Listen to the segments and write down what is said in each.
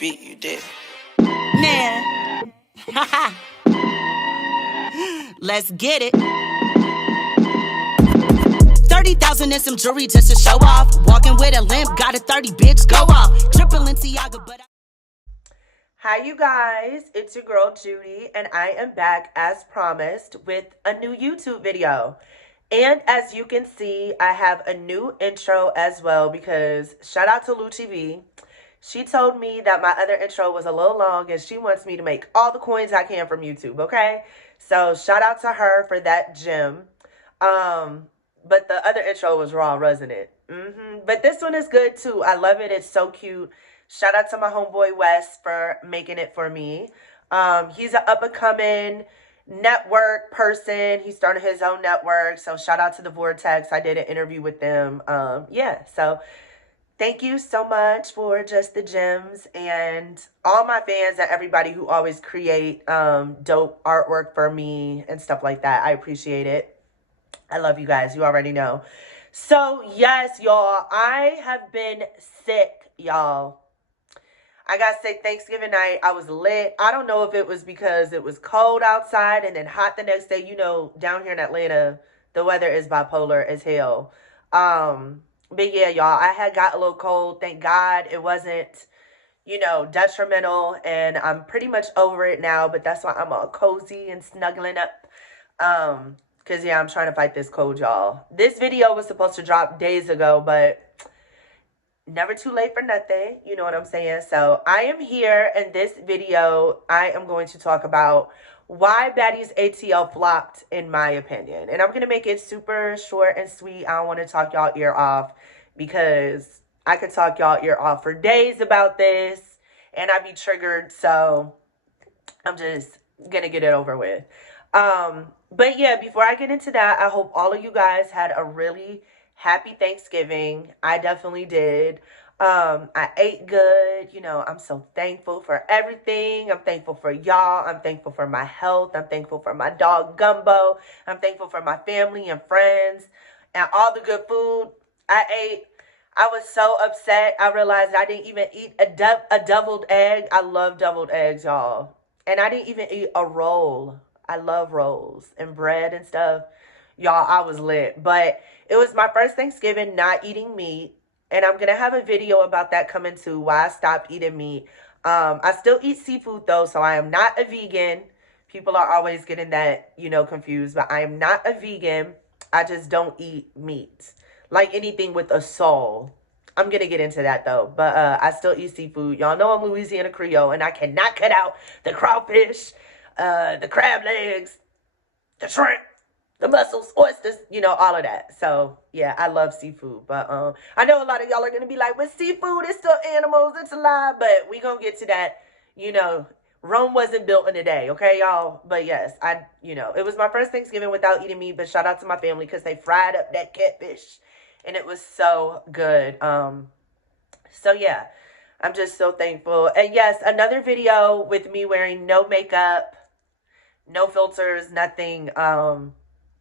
beat, you did. Man. Let's get it. 30,000 and some jewelry just to show off. Walking with a limp, got a 30, bitch, go off. Triple Balenciaga, but Hi you guys, it's your girl Judy, and I am back as promised with a new YouTube video. And as you can see, I have a new intro as well because shout out to Lucci B. She told me that my other intro was a little long and she wants me to make all the coins I can from YouTube, okay? So shout out to her for that gem. But the other intro was raw, wasn't it? But this one is good too. I love it. It's so cute. Shout out to my homeboy Wes for making it for me. He's an up-and-coming network person. He started his own network. So shout out to the Vortex. I did an interview with them. Yeah, so thank you so much for just the gems and all my fans and everybody who always create dope artwork for me and stuff like that. I appreciate it. I love you guys. You already know. So, yes, y'all, I have been sick, y'all. I gotta say, Thanksgiving night, I was lit. I don't know if it was because it was cold outside and then hot the next day. You know, down here in Atlanta, the weather is bipolar as hell. But yeah, y'all, I had got a little cold. Thank God it wasn't, you know, detrimental. And I'm pretty much over it now. But that's why I'm all cozy and snuggling up. Because, yeah, I'm trying to fight this cold, y'all. This video was supposed to drop days ago, but never too late for nothing. You know what I'm saying? So I am here in this video. I am going to talk about why Baddies ATL flopped, in my opinion. And I'm going to make it super short and sweet. I don't want to talk y'all ear off because I could talk y'all ear off for days about this and I'd be triggered. So I'm just going to get it over with. But yeah, before I get into that, I hope all of you guys had a really happy Thanksgiving. I definitely did. I ate good. You know, I'm so thankful for everything. I'm thankful for y'all. I'm thankful for my health. I'm thankful for my dog Gumbo. I'm thankful for my family and friends and all the good food I ate. I was so upset. I realized I didn't even eat a deviled egg. I love deviled eggs, y'all. And I didn't even eat a roll. I love rolls and bread and stuff. Y'all, I was lit. But it was my first Thanksgiving not eating meat. And I'm going to have a video about that coming too, why I stopped eating meat. I still eat seafood though, so I am not a vegan. People are always getting that, you know, confused. But I am not a vegan. I just don't eat meat. Like anything with a soul. I'm going to get into that though. But I still eat seafood. Y'all know I'm Louisiana Creole and I cannot cut out the crawfish, the crab legs, the shrimp, the mussels, oysters, you know, all of that. So, yeah, I love seafood. But I know a lot of y'all are going to be like, but seafood is still animals. It's alive. But we going to get to that. You know, Rome wasn't built in a day. Okay, y'all? But, yes, you know, it was my first Thanksgiving without eating meat. But shout out to my family because they fried up that catfish. And it was so good. So, yeah, I'm just so thankful. And, yes, another video with me wearing no makeup, no filters, nothing.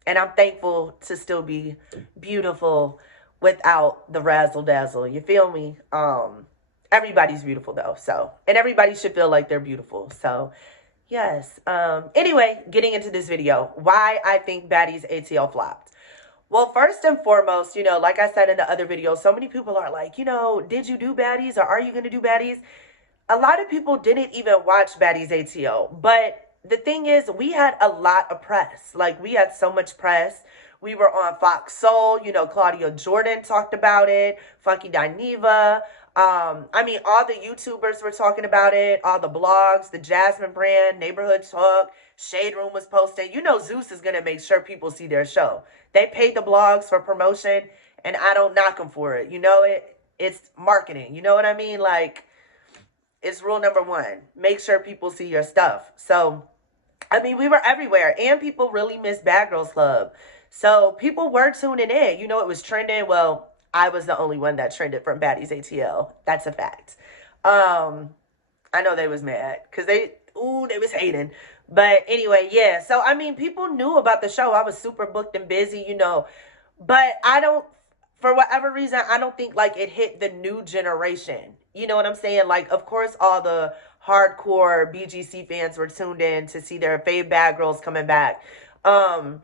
And I'm thankful to still be beautiful without the razzle dazzle. You feel me? Everybody's beautiful though. So, and everybody should feel like they're beautiful. So, yes. Anyway, getting into this video, why I think Baddies ATL flopped. Well, first and foremost, you know, like I said in the other video, so many people are like, you know, did you do Baddies or are you going to do Baddies? A lot of people didn't even watch Baddies ATL, but the thing is, we had a lot of press. Like, we had so much press. We were on Fox Soul. You know, Claudia Jordan talked about it. Funky Dineva. I mean, all the YouTubers were talking about it. All the blogs, the Jasmine brand, Neighborhood Talk, Shade Room was posting. You know, Zeus is going to make sure people see their show. They paid the blogs for promotion, and I don't knock them for it. You know, it's marketing. You know what I mean? Like, it's rule number one. Make sure people see your stuff. So, I mean, we were everywhere. And people really missed Bad Girls Club. So, people were tuning in. You know, it was trending. Well, I was the only one that trended from Baddies ATL. That's a fact. I know they was mad. Because they was hating. But anyway, yeah. So, I mean, people knew about the show. I was super booked and busy, you know. But I don't, for whatever reason, I don't think, like, it hit the new generation. You know what I'm saying? Like, of course, all the hardcore BGC fans were tuned in to see their fave bad girls coming back. But,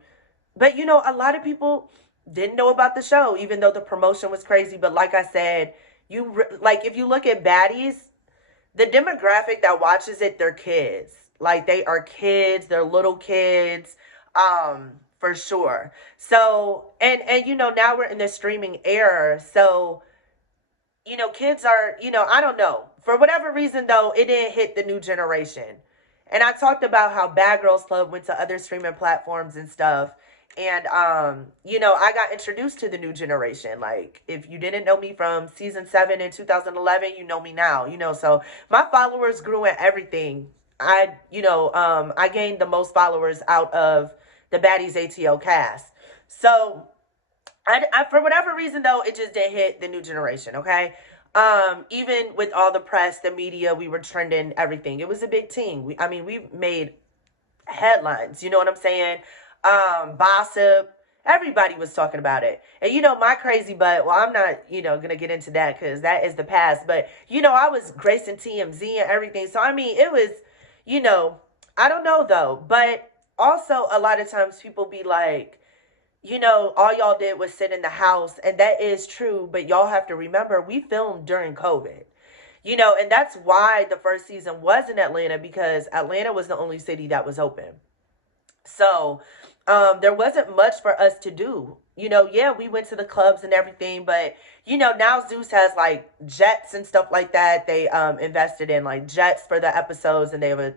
a lot of people didn't know about the show, even though the promotion was crazy. But like I said, like, if you look at Baddies, the demographic that watches it, they're kids. Like, they are kids, they're little kids, for sure. So, and now we're in the streaming era. So, kids are, I don't know. For whatever reason, though, it didn't hit the new generation. And I talked about how Bad Girls Club went to other streaming platforms and stuff. And, I got introduced to the new generation. Like, if you didn't know me from season 7 in 2011, you know me now, so my followers grew in everything. I gained the most followers out of the Baddies ATL cast. So, I for whatever reason, though, it just didn't hit the new generation, okay? Even with all the press, the media, we were trending, everything. It was a big team. We made headlines, you know what I'm saying? Gossip, everybody was talking about it. And my crazy butt, well, I'm not, gonna get into that because that is the past. But, I was gracing TMZ and everything. So, it was, I don't know though. But also a lot of times people be like, all y'all did was sit in the house. And that is true. But y'all have to remember, we filmed during COVID. And that's why the first season was in Atlanta, because Atlanta was the only city that was open. So, there wasn't much for us to do. Yeah, we went to the clubs and everything, but, now Zeus has, like, jets and stuff like that. They, invested in, like, jets for the episodes, and they have a,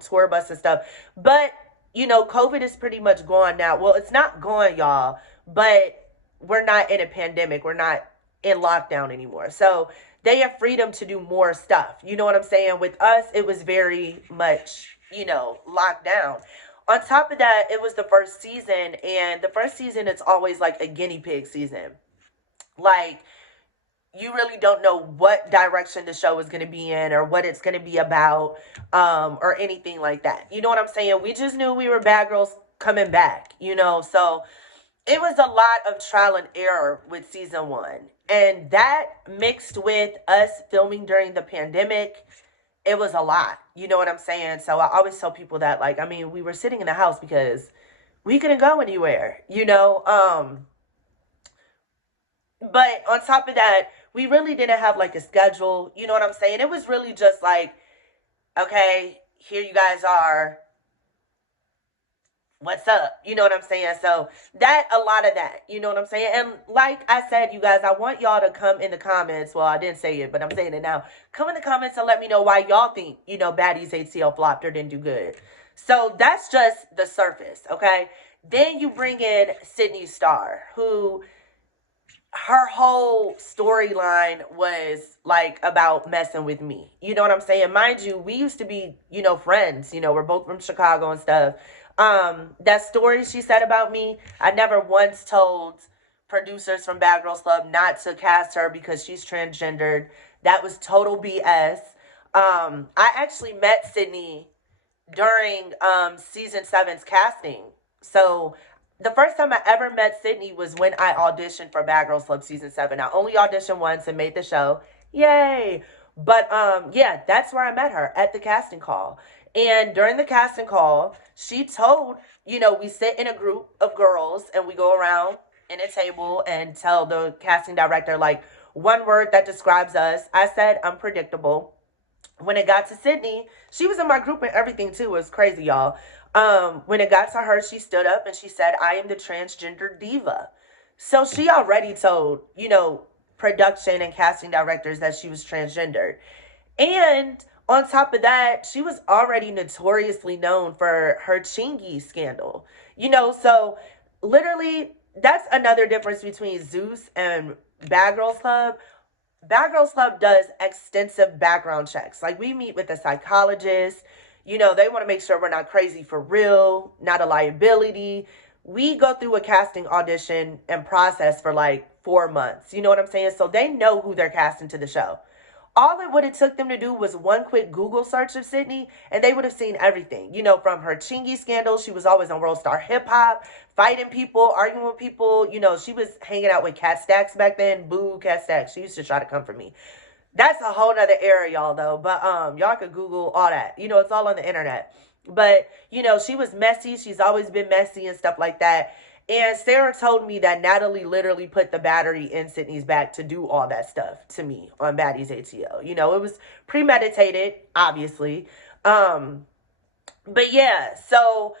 tour bus and stuff. But, COVID is pretty much gone now. Well, it's not gone, y'all, but we're not in a pandemic. We're not in lockdown anymore. So, they have freedom to do more stuff. You know what I'm saying? With us, it was very much, locked down. On top of that, it was the first season, and the first season, it's always like a guinea pig season. Like, you really don't know what direction the show is going to be in or what it's going to be about, or anything like that. You know what I'm saying? We just knew we were bad girls coming back, so it was a lot of trial and error with season 1. And that mixed with us filming during the pandemic, it was a lot. You know what I'm saying? So I always tell people that, like, we were sitting in the house because we couldn't go anywhere, but on top of that, we really didn't have, like, a schedule. You know what I'm saying? It was really just like, okay, here you guys are. What's up? You know what I'm saying? So a lot of that, you know what I'm saying? And like I said, you guys, I want y'all to come in the comments. Well, I didn't say it, but I'm saying it now. Come in the comments and let me know why y'all think, Baddies ATL flopped or didn't do good. So that's just the surface, okay? Then you bring in SiDNEY STARR, who her whole storyline was like about messing with me. You know what I'm saying? Mind you, we used to be, friends. We're both from Chicago and stuff. That story she said about me, I never once told producers from Bad Girls Club not to cast her because she's transgendered. That was total BS. I actually met SiDNEY during season 7's casting. So the first time I ever met SiDNEY was when I auditioned for Bad Girls Club season 7. I only auditioned once and made the show. Yay! But yeah, that's where I met her, at the casting call. And during the casting call, she told, we sit in a group of girls and we go around in a table and tell the casting director, like, one word that describes us. I said, unpredictable. When it got to SiDNEY, she was in my group and everything too. It was crazy, y'all. When it got to her, she stood up and she said, I am the transgender diva. So she already told, production and casting directors that she was transgendered. And on top of that, she was already notoriously known for her Chingy scandal. So literally, that's another difference between Zeus and Bad Girls Club. Bad Girls Club does extensive background checks. Like, we meet with a psychologist. They want to make sure we're not crazy for real, not a liability. We go through a casting audition and process for like 4 months. You know what I'm saying? So they know who they're casting to the show. All it would have took them to do was one quick Google search of SiDNEY, and they would have seen everything. From her Chingy scandal, she was always on World Star Hip Hop, fighting people, arguing with people. She was hanging out with Cat Stacks back then. Boo, Cat Stacks. She used to try to come for me. That's a whole nother area, y'all, though. But y'all could Google all that. You know, it's all on the internet. But, you know, she was messy. She's always been messy and stuff like that. And Sarah told me that Natalie literally put the battery in SiDNEY's back to do all that stuff to me on Baddies ATL. You know, it was premeditated, obviously. But yeah, so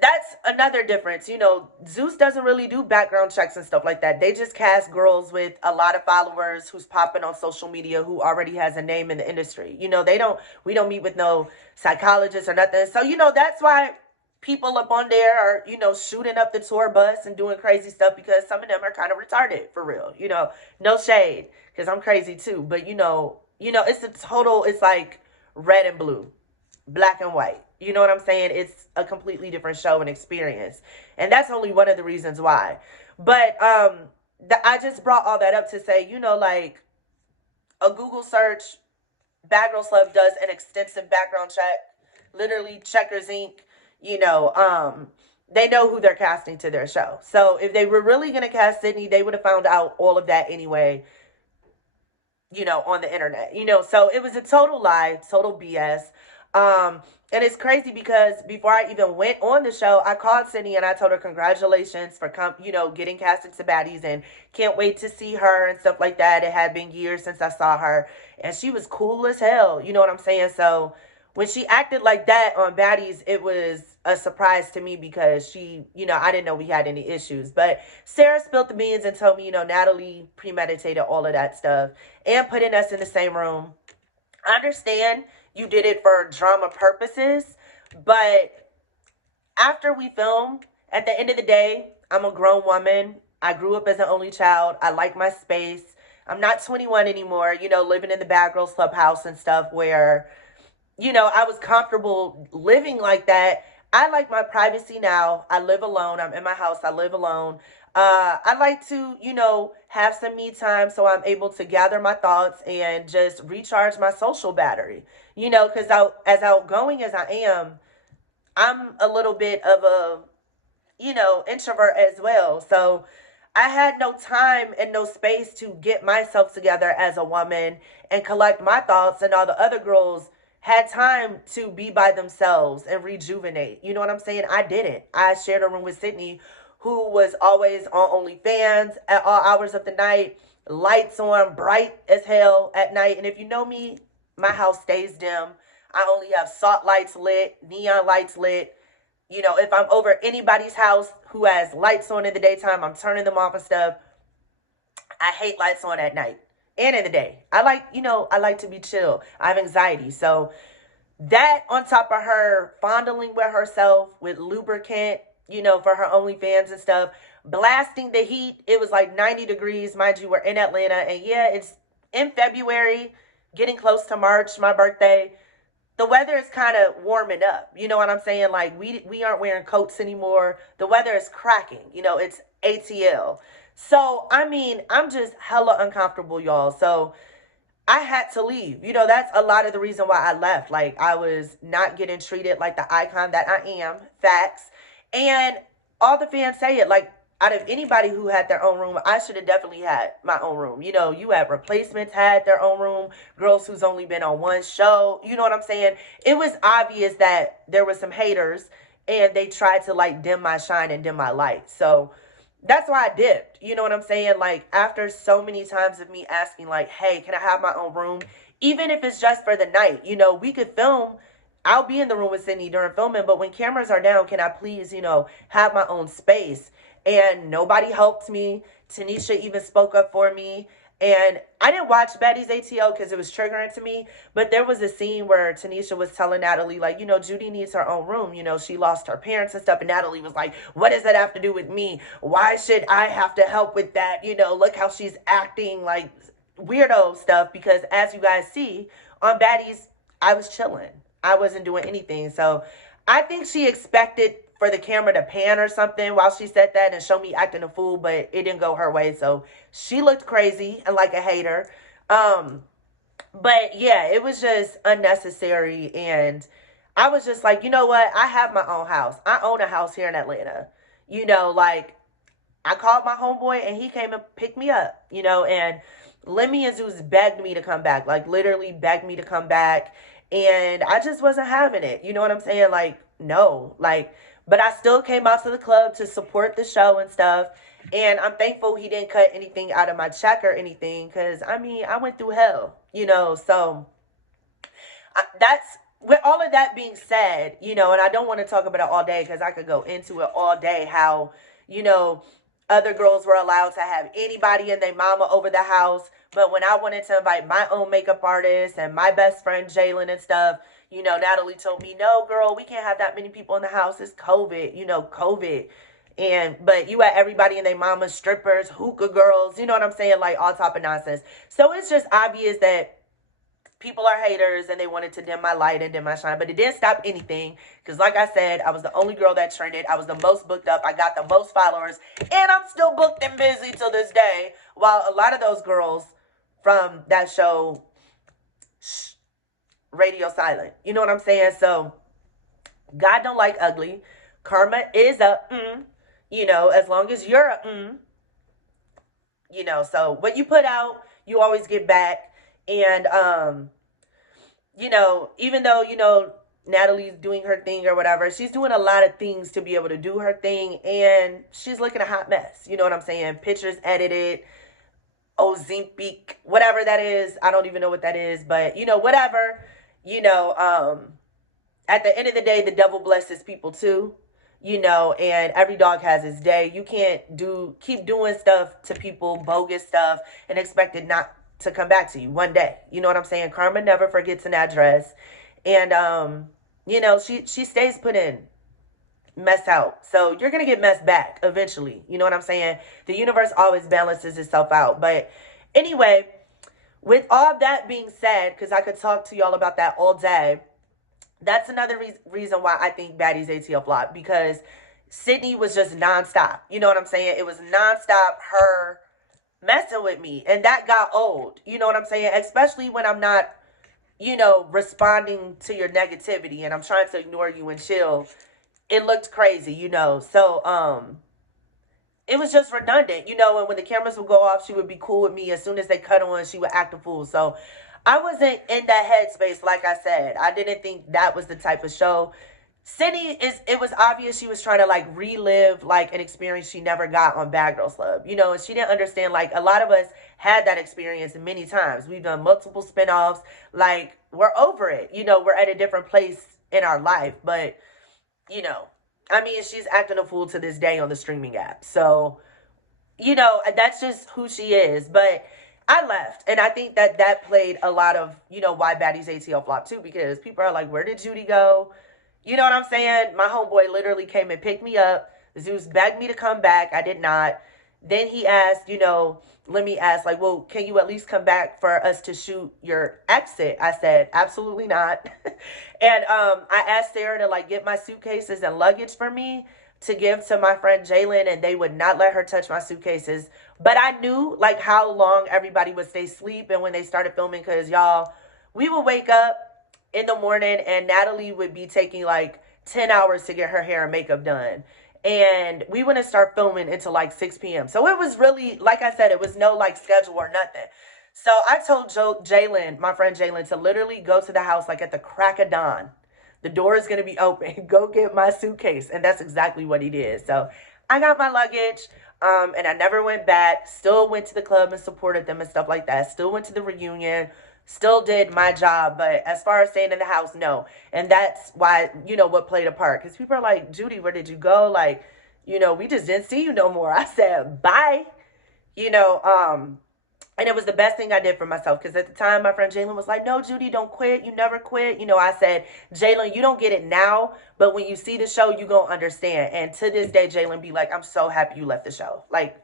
that's another difference. You know, Zeus doesn't really do background checks and stuff like that. They just cast girls with a lot of followers who's popping on social media who already has a name in the industry. You know, we don't meet with no psychologists or nothing. So, you know, that's why people up on there are, you know, shooting up the tour bus and doing crazy stuff, because some of them are kind of retarded, for real. You know, no shade, because I'm crazy too. But, it's like red and blue, black and white. You know what I'm saying? It's a completely different show and experience. And that's only one of the reasons why. But I just brought all that up to say, you know, like a Google search, Bad Girls Love does an extensive background check. Literally, Checkers Inc., you know, they know who they're casting to their show. So if they were really going to cast SiDNEY, they would have found out all of that anyway, you know, on the internet. You know, so it was a total lie, total BS. And it's crazy because before I even went on the show, I called SiDNEY and I told her congratulations for getting cast into Baddies, and can't wait to see her and stuff like that. It had been years since I saw her, and she was cool as hell. You know what I'm saying? So when she acted like that on Baddies, it was a surprise to me because she, you know, I didn't know we had any issues. But Sarah spilled the beans and told me, you know, Natalie premeditated all of that stuff and putting us in the same room. I understand you did it for drama purposes, but after we filmed, at the end of the day, I'm a grown woman. I grew up as an only child. I like my space. I'm not 21 anymore, you know, living in the Bad Girls Clubhouse and stuff where, you know, I was comfortable living like that. I like my privacy now. I live alone. I'm in my house. I live alone. I like to, you know, have some me time so I'm able to gather my thoughts and just recharge my social battery. You know, because as outgoing as I am, I'm a little bit of a, you know, introvert as well. So I had no time and no space to get myself together as a woman and collect my thoughts, and all the other girls had time to be by themselves and rejuvenate. You know what I'm saying? I didn't. I shared a room with SiDNEY, who was always on OnlyFans at all hours of the night, lights on, bright as hell at night. And if you know me, my house stays dim. I only have salt lights lit, neon lights lit. You know, if I'm over anybody's house who has lights on in the daytime, I'm turning them off and stuff. I hate lights on at night and in the day. I like to be chill. I have anxiety. So that, on top of her fondling with herself with lubricant, you know, for her OnlyFans and stuff, blasting the heat. It was like 90 degrees. Mind you, we're in Atlanta. And yeah, it's in February, getting close to March, my birthday. The weather is kind of warming up. You know what I'm saying? Like, we aren't wearing coats anymore. The weather is cracking. You know, it's ATL. So, I mean, I'm just hella uncomfortable, y'all. So, I had to leave. You know, that's a lot of the reason why I left. Like, I was not getting treated like the icon that I am. Facts. And all the fans say it. Like, out of anybody who had their own room, I should have definitely had my own room. You know, you had replacements had their own room, girls who's only been on one show. You know what I'm saying? It was obvious that there were some haters, and they tried to, like, dim my shine and dim my light. So that's why I dipped. You know what I'm saying? Like, after so many times of me asking, like, hey, can I have my own room? Even if it's just for the night, you know, we could film. I'll be in the room with SiDNEY during filming, but when cameras are down, can I please, you know, have my own space? And nobody helped me. Tanisha even spoke up for me. And I didn't watch Baddies ATL because it was triggering to me. But there was a scene where Tanisha was telling Natalie, like, you know, Judy needs her own room. You know, she lost her parents and stuff. And Natalie was like, what does that have to do with me? Why should I have to help with that? You know, look how she's acting, like, weirdo stuff. Because as you guys see, on Baddies, I was chilling. I wasn't doing anything. So I think she expected for the camera to pan or something while she said that and show me acting a fool, but it didn't go her way. So she looked crazy and like a hater. But yeah, it was just unnecessary. And I was just like, you know what? I have my own house. I own a house here in Atlanta. You know, like, I called my homeboy and he came and picked me up, you know, and Lemmy and Zeus begged me to come back, like literally begged me to come back. And I just wasn't having it. You know what I'm saying? Like, no. Like, but I still came out to the club to support the show and stuff. And I'm thankful he didn't cut anything out of my check or anything. Because, I mean, I went through hell, you know. So that's, with all of that being said, you know, and I don't want to talk about it all day because I could go into it all day, how, you know, other girls were allowed to have anybody and their mama over the house. But when I wanted to invite my own makeup artist and my best friend Jalen and stuff, you know, Natalie told me, no, girl, we can't have that many people in the house. It's COVID, you know, COVID. But you had everybody and their mamas, strippers, hookah girls, you know what I'm saying? Like all type of nonsense. So it's just obvious that people are haters and they wanted to dim my light and dim my shine. But it didn't stop anything. Because like I said, I was the only girl that trended. I was the most booked up. I got the most followers. And I'm still booked and busy till this day. While a lot of those girls from that show, radio silent. You know what I'm saying? So, God don't like ugly. Karma is a you know, as long as you're a you know, so what you put out, you always get back. And, you know, even though, you know, Natalie's doing her thing or whatever, she's doing a lot of things to be able to do her thing. And she's looking a hot mess. You know what I'm saying? Pictures edited, Ozempic, whatever that is. I don't even know what that is. But, you know, whatever. You know, at the end of the day, the devil blesses people too. You know, and every dog has his day. You can't keep doing stuff to people, bogus stuff, and expect it not to come back to you one day. You know what I'm saying? Karma never forgets an address. And, you know, she stays put in, mess out. So you're going to get messed back eventually. You know what I'm saying? The universe always balances itself out. But anyway, with all that being said, because I could talk to y'all about that all day, that's another reason why I think Baddies ATL flopped. Because SiDNEY was just nonstop. You know what I'm saying? It was nonstop her messing with me. And that got old. You know what I'm saying? Especially when I'm not, you know, responding to your negativity and I'm trying to ignore you and chill. It looked crazy, you know. So, it was just redundant, you know. And when the cameras would go off, she would be cool with me. As soon as they cut on, she would act a fool. So I wasn't in that headspace, like I said. I didn't think that was the type of show. SiDNEY, it was obvious she was trying to like relive like an experience she never got on Bad Girls Club, you know, and she didn't understand, like, a lot of us had that experience many times. We've done multiple spinoffs. Like, we're over it, you know, we're at a different place in our life. But, you know, I mean, she's acting a fool to this day on the streaming app. So, you know, that's just who she is. But I left, and I think that played a lot of, you know, why Baddies ATL flopped too, because people are like, where did Judy go? You know what I'm saying? My homeboy literally came and picked me up. Zeus begged me to come back. I did not. Then he asked, you know, let me ask, like, well, can you at least come back for us to shoot your exit? I said, absolutely not. And I asked Sarah to, like, get my suitcases and luggage for me to give to my friend Jalen, and they would not let her touch my suitcases. But I knew, like, how long everybody would stay asleep and when they started filming, because, y'all, we would wake up in the morning and Natalie would be taking like 10 hours to get her hair and makeup done. And we wouldn't start filming until like 6 p.m. So it was really, like I said, it was no like schedule or nothing. So I told Jalen, my friend Jalen, to literally go to the house like at the crack of dawn. The door is going to be open. Go get my suitcase. And that's exactly what he did. So I got my luggage. And I never went back. Still went to the club and supported them and stuff like that. Still went to the reunion. Still did my job. But as far as staying in the house, no. And that's why, you know, what played a part. Because people are like, Judy, where did you go? Like, you know, we just didn't see you no more. I said, bye. You know, and it was the best thing I did for myself. Because at the time, my friend Jalen was like, no, Judy, don't quit. You never quit. You know, I said, Jalen, you don't get it now. But when you see the show, you going to understand. And to this day, Jalen be like, I'm so happy you left the show. Like,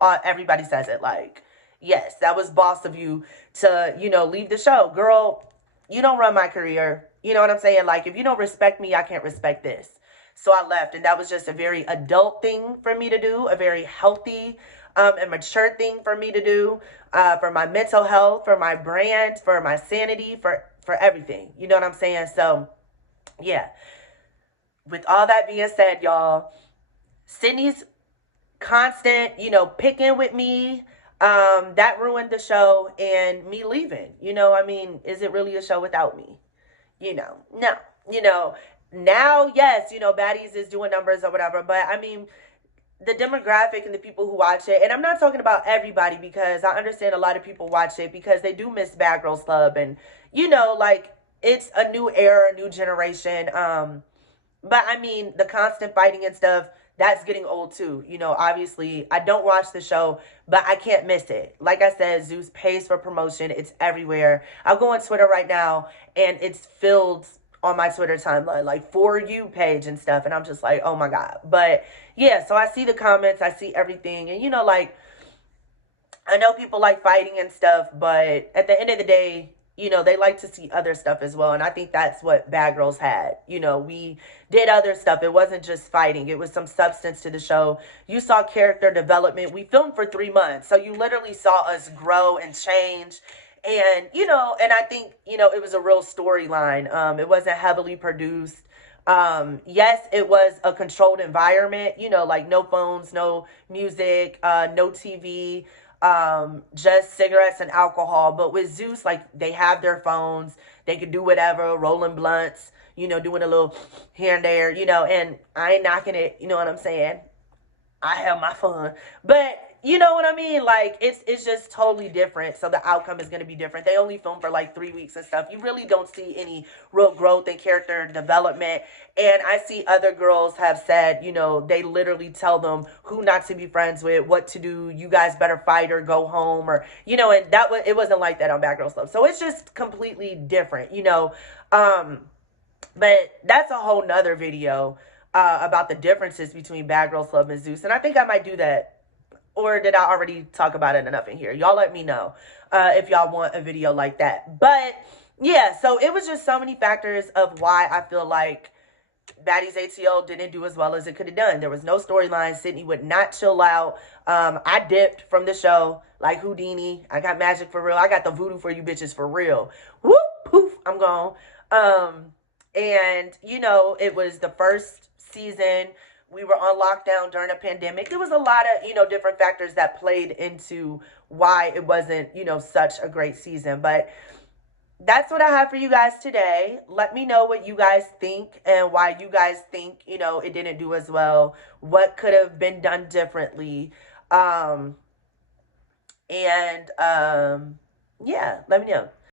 everybody says it. Like, yes, that was boss of you to, you know, leave the show. Girl, you don't run my career. You know what I'm saying? Like, if you don't respect me, I can't respect this. So I left. And that was just a very adult thing for me to do. A very healthy and mature thing for me to do. For my mental health, for my brand, for my sanity, for everything. You know what I'm saying? So, yeah. With all that being said, y'all, SiDNEY's constant, you know, picking with me, That ruined the show and me leaving. I mean, is it really a show without me? No. You know, Now, yes, Baddies is doing numbers or whatever, but I mean, the demographic and the people who watch it, and I'm not talking about everybody because I understand a lot of people watch it because they do miss Bad Girls Club, and like it's a new era, a new generation. But I mean, the constant fighting and stuff, that's getting old too. Obviously, I don't watch the show, but I can't miss it. Like I said, Zeus pays for promotion. It's everywhere. I'll go on Twitter right now, and it's filled on my Twitter timeline, like For You page and stuff. And I'm just like, oh my God. But yeah, so I see the comments, I see everything. And, like, I know people like fighting and stuff, but at the end of the day, they like to see other stuff as well. And I think that's what Bad Girls had. We did other stuff. It wasn't just fighting. It was some substance to the show. You saw character development. We filmed for 3 months. So you literally saw us grow and change. And, and I think, it was a real storyline. It wasn't heavily produced. Yes, it was a controlled environment, like no phones, no music, no TV, just cigarettes and alcohol. But with Zeus, like, they have their phones, they could do whatever, rolling blunts, doing a little here and there, and I ain't knocking it, you know what I'm saying? I have my fun. But you know what I mean? Like, it's just totally different. So the outcome is going to be different. They only film for like 3 weeks and stuff. You really don't see any real growth and character development. And I see other girls have said, they literally tell them who not to be friends with, what to do. You guys better fight or go home, or, and it wasn't like that on Bad Girls Club. So it's just completely different, but that's a whole nother video about the differences between Bad Girls Club and Zeus. And I think I might do that. Or did I already talk about it enough in here? Y'all let me know if y'all want a video like that. But yeah, so it was just so many factors of why I feel like Baddies ATL didn't do as well as it could have done. There was no storyline. SiDNEY would not chill out. I dipped from the show like Houdini. I got magic for real. I got the voodoo for you bitches for real. Whoop, poof, I'm gone. And, it was the first season. We were on lockdown during a pandemic. There was a lot of, different factors that played into why it wasn't, such a great season. But that's what I have for you guys today. Let me know what you guys think and why you guys think, it didn't do as well. What could have been done differently. Yeah, let me know.